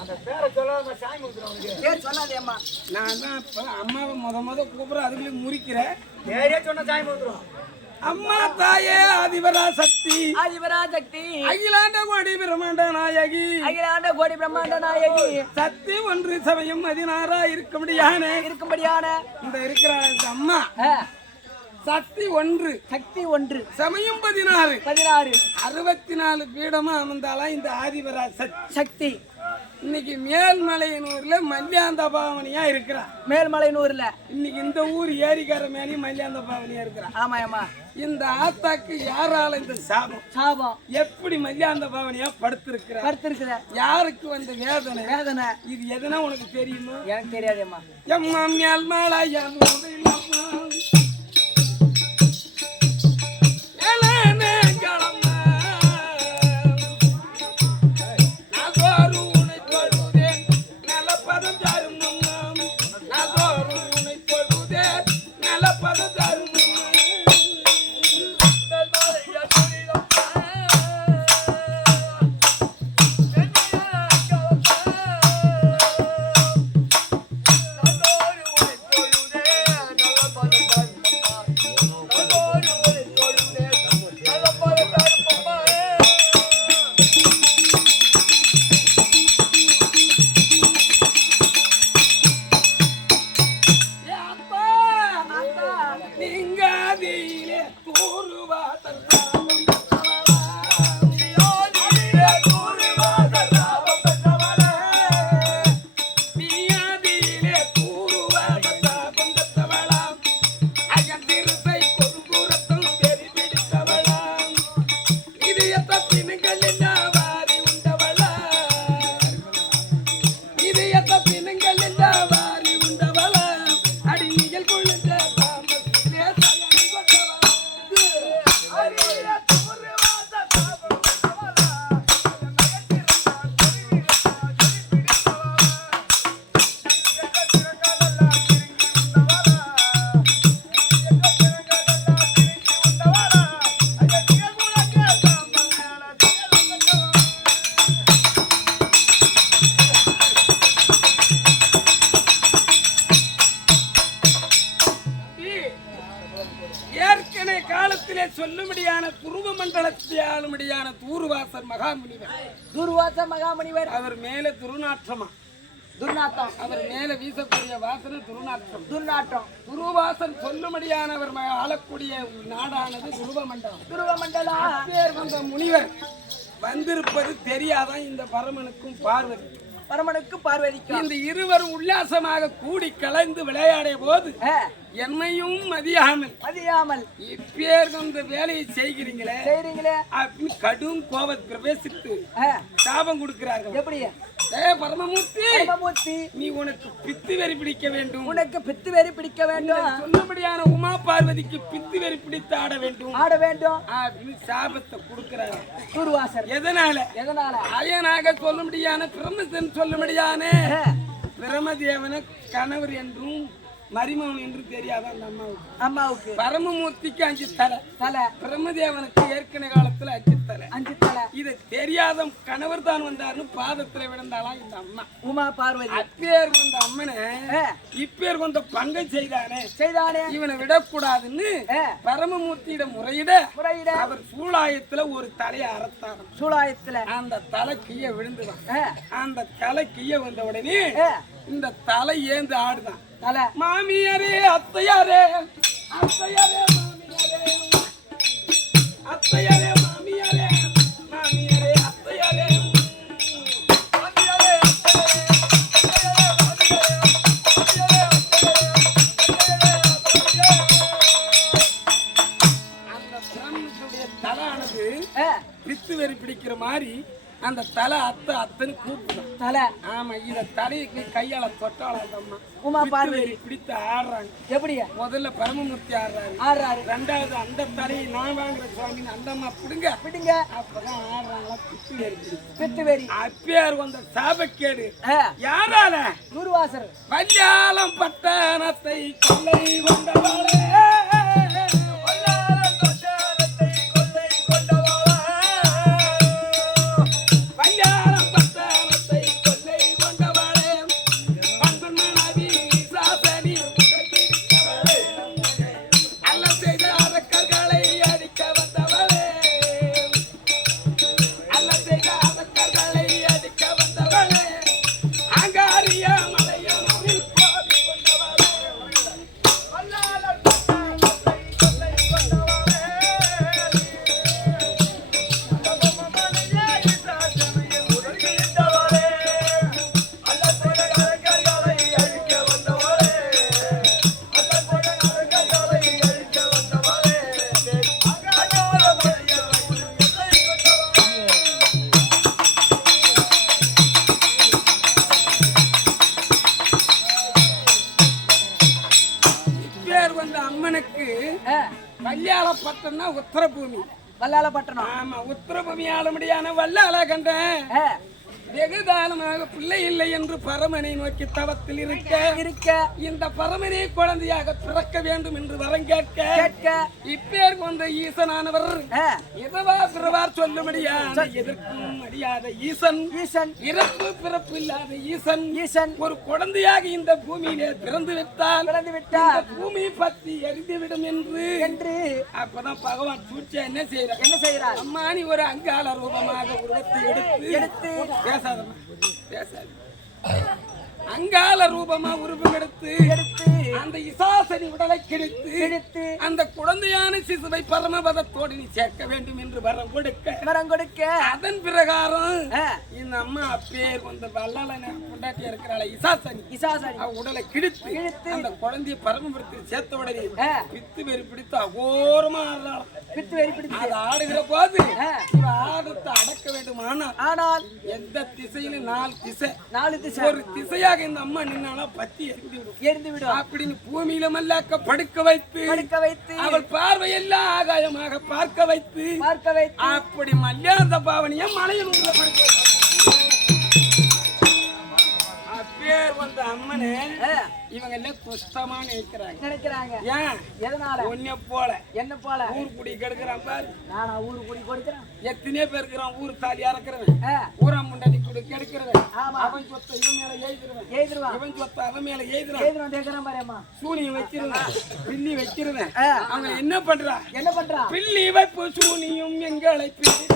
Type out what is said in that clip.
அந்த பேரை சொல்லாத சாமி கொடுத்துருவாங்க. பேர் சொல்லாதே அம்மா. நான் தான் இப்ப அம்மாவை முத கூப்பிடுறேன், அதுக்குள்ளே முறிக்கிறேன். பேரே சொன்ன சாமி கொடுத்துருவோம். அம்மா தாயே ஆதிபரா சக்தி, ஆதிபரா சக்தி, அகிலாண்ட கோடி பிரம்மாண்ட நாயகி, அகிலாண்ட கோடி பிரம்மாண்ட நாயகி, சக்தி ஒன்று சமயம் 16 இருக்கும்படியான இந்த இருக்கிற இந்த அம்மா சக்தி ஒன்று, சக்தி ஒன்று, சமயம் 16 64 பீடமா அமர்ந்தாலாம் இந்த ஆதிபரா சக்தி. இன்னைக்கு மேல்மலையனூர்ல மல்லியாந்த பாவனியா இருக்கிறா. மேல்மலையனூர்ல இன்னைக்கு இந்த ஊர் ஏரிக்கார மேலேயும் மல்லியாந்த பாவனியா இருக்கிறா. ஆமாயம்மா. இந்த ஆத்தாக்கு யாரால இந்த சாபம் எப்படி மல்லியாந்த பாவனியா படுத்திருக்கிற யாருக்கு வந்த வேதனை இது எதனா உனக்கு தெரியுமா? எனக்கு தெரியாதேம்மா. எம்மா மேல்மலையா சொல்லும்படியான துருவ மண்டலத்தை ஆளும்படியான தூர்வாசர் மகாமுனிவர் அவர் மேல துர்நாற்றம் அவர் மேல வீசக்கூடிய வாசனை துர்நாற்றம் துருவாசன் சொல்லும்படியானவர் ஆளக்கூடிய நாடானது துருவ மண்டலம் பேர் வந்த முனிவர் வந்திருப்பது தெரியாதான் இந்த பரமனுக்கும் பார்வதிக்கும் இந்த இருவரும் உல்லாசமாக கூடி கலந்து விளையாடிய போது என்னையும் மதியாமல் இப்பேர் இந்த வேலையை செய்கிறீங்களே அப்படின்னு கடும் கோபத்தை பிரவேசித்து சாபம் கொடுக்கிறார்கள். எப்படி? பரமமூர்த்தி நீ உனக்கு பித்து வெறி பிடிக்க வேண்டும், சொல்லும்படியான உமா பார்வதிக்கு பித்து வெறி பிடித்து ஆட வேண்டும் அப்படின்னு சாபத்தை கொடுக்கிறார். எதனால அயனாக சொல்லும்படியான பிரம்மதன் சொல்லும்படியான பிரமதேவன கணவர் என்றும் மரிமவன் என்று தெரியாத அந்த அம்மாவுக்கு பரமமூர்த்திக்கு 5 தலை பிரம்மதேவனுக்கு ஏற்கனவே காலத்துல 5 தலை இது தெரியாத கணவர் தான் வந்தாருன்னு பாதத்துல விழுந்தாலாம் இந்த அம்மா உமா பார்வதி. அப்பேர் வந்த அம்மனை இப்பேர் வந்த பங்கை செய்தானே இவனை விடக்கூடாதுன்னு பரமமூர்த்தியிடம் முறையிட அவர் சூளாயத்துல ஒரு தலையை அறுத்தாராம். அந்த தலை கீழே விழுந்துதான். அந்த தலை கீழே வந்த உடனே இந்த தலை ஏந்து ஆடுதான். மாமியாரே அத்தையாரே மாமியாரே மாமியாரே அத்தையாரே அந்த பிரம்மனுடைய தலானது பித்து வெறி பிடிக்கிற மாதிரி அந்த தலை அத்தன்னு கூப்பிடுதான். ஆமா, இத தலைக்கு கையால தொட்டாளம்மா உமா பார்வதி பிடித்து ஆடுறாங்க. எப்படி? முதல்ல பரமமூர்த்தி ஆடுறாரு, ரெண்டாவது அந்த தலையை நான் வாங்குற சுவாமி அந்த அம்மா பிடுங்க அப்பதான் ஆடுறாங்களா பித்து வெறி. அப்பேர் வந்த சாபக்கேடு யாரால? குருவாசர். பஞ்சாலம் பட்டணத்தை கொள்ளை கொண்டவாளே பஞ்சாலம் வல்யாளப்பட்டம்னா உத்தரபூமி. வல்லாளப்பட்டணம். ஆமா, உத்தரபூமி ஆள முடியான வல்லாள கண்டேன். வெகுதானமாக பிள்ளை இல்லை என்று பரமனை நோக்கி தவத்தில் இருக்க இந்த பரமனே குழந்தையாக பிறக்க வேண்டும் என்று வரம் கேட்க இப்பேர் கொண்ட ஈசனானவர் இதவா பிறவார் சொல்ல முடியாது எதற்கும் முடியாத ஈசன் இறப்பு பிறப்பு இல்லாத ஈசன் ஒரு குழந்தையாக இந்த பூமியிலே பிறந்து விட்டால் பூமி பத்தி எரிந்துவிடும் என்று அப்பதான் பகவான் சூழ்ச்சியா என்ன செய்யறார்? அம்மா நீ ஒரு அங்காள ரூபமாக உருவத்தை எடுத்து பேசாது அங்கால ரூபமா உருவம் எடுத்து அந்த இசாசனி உடலை கிழித்து அந்த குழந்தையான சிசுவை பரமபதத்தோடு நீ சேர்க்க வேண்டும் என்று வரம் கொடுக்க அதன் பிரகாரம் இந்த அம்மா பேர் வந்த வல்லாளன பொண்டாட்டியா இருக்கிறாள் இசாசனி உடலை கிழித்து அந்த குழந்தைய பரமபதத்தில் சேர்த்த உடனே வித்து வெறி பிடித்து அகோரமா ஆடுகிற போது ஆடத்தை அடக்க வேண்டும். ஆனால் எந்த திசையில நாலு திசை ஒரு திசையாக இந்த அம்மா நின்னால பத்தி எரிந்து விடும் அப்படின்னு பூமியில மல்லாக்க படுக்க வைத்து அவள் பார்வையெல்லாம் ஆகாயமாக பார்க்க வைத்து அப்படி மல்யாந்த பாவனிய மலையில் உள்ள படுக்க பேர் வந்த அம்மனே இவங்க எல்லாம் துஷ்டமா நினைக்கிறாங்க. ஏன்? எதனால? என்ன போல ஊர் குடி கெடுக்கிறான் பாரு. நானா ஊர் குடி கொடுக்கிறேன்? எத்தனையோ பேர் இருக்கிறான் ஊர் தாலி அறக்கிறவன், ஊரா முண்டாடி குடி கெடுக்கிறவன், அவன் சொத்தை இவன் மேல எழுதிருவான், இவன் சொத்தை அவன் மேல எழுதிருவான், சூனியம் வச்சிருவேன், பில்லி வச்சிருவேன். அவங்க என்ன பண்றா? பில்லி வைப்பு சூனியும் எங்களை பில்லி